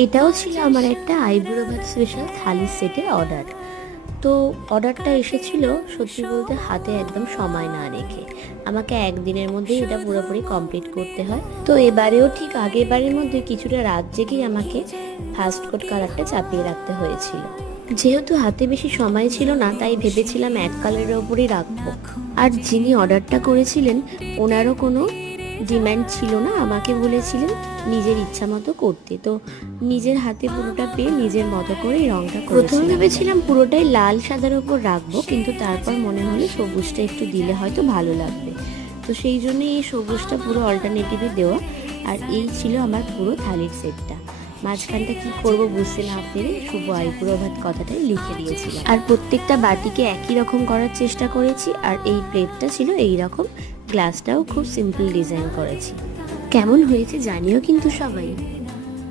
এটাও ছিল আমার একটা আইবুড়ো ভাত স্পেশাল থালি সেটের অর্ডার। তো অর্ডারটা এসেছিল সত্যি বলতে হাতে একদম সময় না রেখে। আমাকে একদিনের মধ্যেই এটা পুরোপুরি কমপ্লিট করতে হয়। তো এবারেও ঠিক আগেরবারের মধ্যে কিছুটা রাত জেগেই আমাকে ফাস্ট ফুড কালারটা চাপিয়ে রাখতে হয়েছিল। যেহেতু হাতে বেশি সময় ছিল না, তাই ভেবেছিলাম এক কালারের ওপরই রাখবো। আর যিনি অর্ডারটা করেছিলেন ওনারও কোনো ডিম্যান্ড ছিল না, আমাকে বলেছিলেন নিজের ইচ্ছা মতো করতে। তো নিজের হাতে পুরোটা পেয়ে নিজের মতো করে রংটা প্রথমে ভেবেছিলাম পুরোটাই লাল সাদার ওপর রাখবো, কিন্তু তারপর মনে হলো সবুজটা একটু দিলে হয়তো ভালো লাগবে। তো সেই জন্যই এই সবুজটা পুরো অল্টারনেটিভে দেওয়া। আর এই ছিল আমার পুরো থালির সেটটা। মাঝখানটা কি করব বুঝতে না পেরে শুভ আইবুড়ো ভাত কথাটাই লিখে দিয়েছিলাম। আর প্রত্যেকটা বাটিকে একই রকম করার চেষ্টা করেছি। আর এই প্লেটটা ছিল এই রকম, গ্লাসটাও খুব সিম্পল ডিজাইন করেছি। কেমন হয়েছে জানিও কিন্তু সবাই।